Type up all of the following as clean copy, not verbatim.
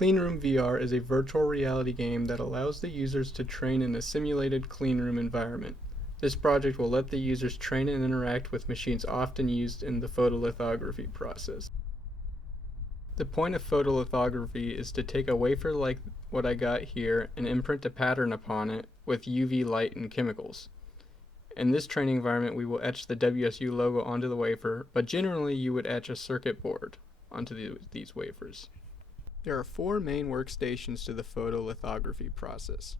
Cleanroom VR is a virtual reality game that allows the users to train in a simulated cleanroom environment. This project will let the users train and interact with machines often used in the photolithography process. The point of photolithography is to take a wafer like what I got here and imprint a pattern upon it with UV light and chemicals. In this training environment, we will etch the WSU logo onto the wafer, but generally you would etch a circuit board onto these wafers. There are 4 main workstations to the photolithography process.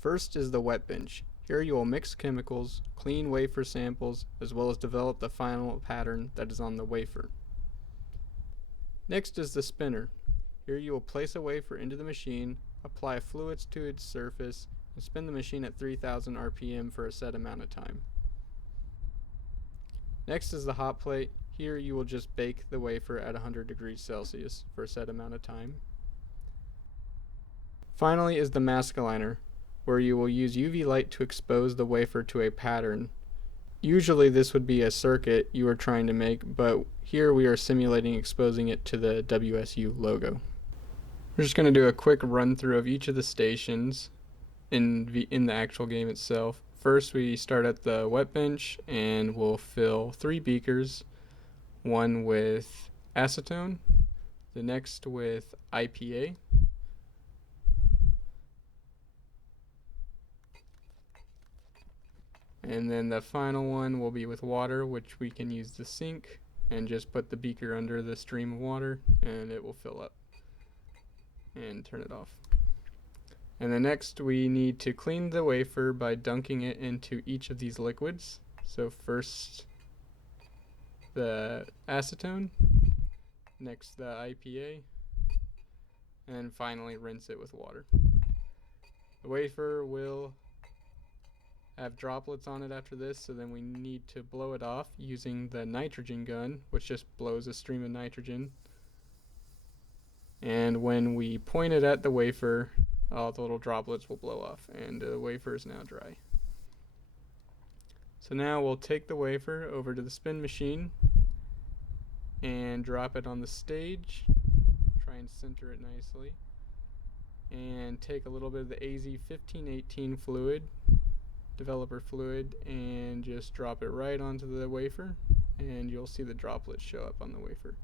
First is the wet bench. Here you will mix chemicals, clean wafer samples, as well as develop the final pattern that is on the wafer. Next is the spinner. Here you will place a wafer into the machine, apply fluids to its surface, and spin the machine at 3000 RPM for a set amount of time. Next is the hot plate. Here you will just bake the wafer at 100 degrees Celsius for a set amount of time. Finally is the mask aligner, where you will use UV light to expose the wafer to a pattern. Usually this would be a circuit you are trying to make, but here we are simulating exposing it to the WSU logo. We're just going to do a quick run through of each of the stations in the actual game itself. First we start at the wet bench and we'll fill 3 beakers, one with acetone, the next with IPA, and then the final one will be with water, which we can use the sink and just put the beaker under the stream of water and it will fill up, and turn it off. And then next we need to clean the wafer by dunking it into each of these liquids. So first the acetone, next the IPA, and finally rinse it with water. The wafer will have droplets on it after this, so then we need to blow it off using the nitrogen gun, which just blows a stream of nitrogen. And when we point it at the wafer, all the little droplets will blow off, and the wafer is now dry. So now we'll take the wafer over to the spin machine and drop it on the stage. Try and center it nicely. And take a little bit of the AZ1518 fluid, developer fluid, and just drop it right onto the wafer, and you'll see the droplets show up on the wafer.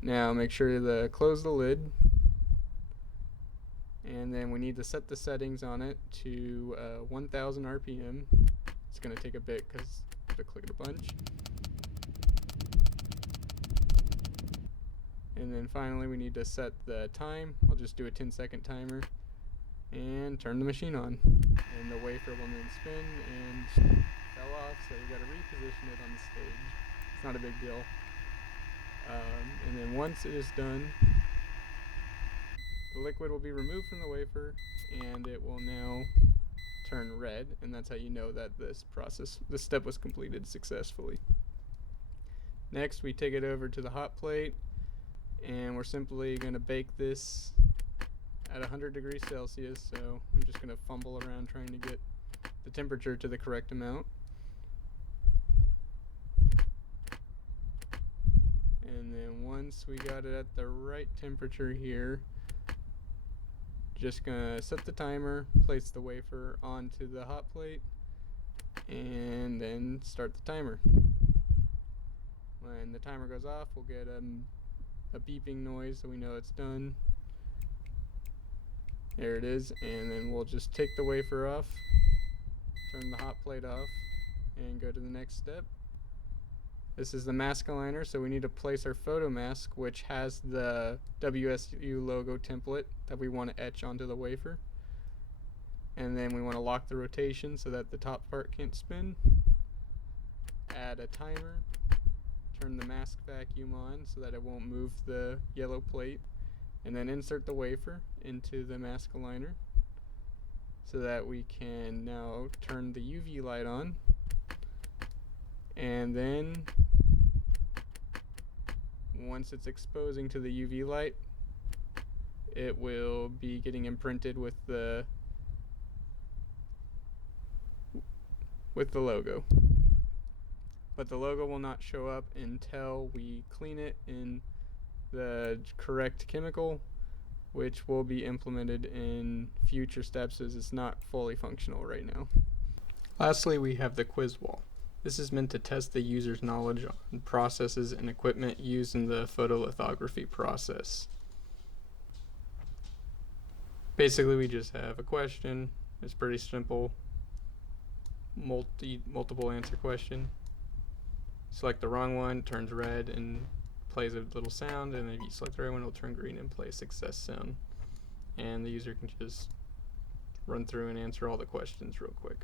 Now make sure to close the lid, and then we need to set the settings on it to 1000 RPM. It's going to take a bit because I have to click it a bunch. And then finally we need to set the time. I'll just do a 10-second timer and turn the machine on. And the wafer will then spin and fell off, so you got to reposition it on the stage. It's not a big deal. And then once it is done, the liquid will be removed from the wafer and it will now turn red, and that's how you know that this step was completed successfully. Next we take it over to the hot plate and we're simply going to bake this at 100 degrees Celsius, so I'm just going to fumble around trying to get the temperature to the correct amount. And then once we got it at the right temperature here, just gonna set the timer, place the wafer onto the hot plate, and then start the timer. When the timer goes off, we'll get a beeping noise so we know it's done. There it is, and then we'll just take the wafer off, turn the hot plate off, and go to the next step. This is the mask aligner, so we need to place our photo mask, which has the WSU logo template that we want to etch onto the wafer. And then we want to lock the rotation so that the top part can't spin. Add a timer. Turn the mask vacuum on so that it won't move the yellow plate. And then insert the wafer into the mask aligner so that we can now turn the UV light on. And then once it's exposing to the UV light, it will be getting imprinted with the logo. But the logo will not show up until we clean it in the correct chemical, which will be implemented in future steps as it's not fully functional right now. Lastly, we have the quiz wall. This is meant to test the user's knowledge on processes and equipment used in the photolithography process. Basically, we just have a question. It's pretty simple. Multiple answer question. Select the wrong one, turns red and plays a little sound, and if you select the right one, it'll turn green and play a success sound. And the user can just run through and answer all the questions real quick.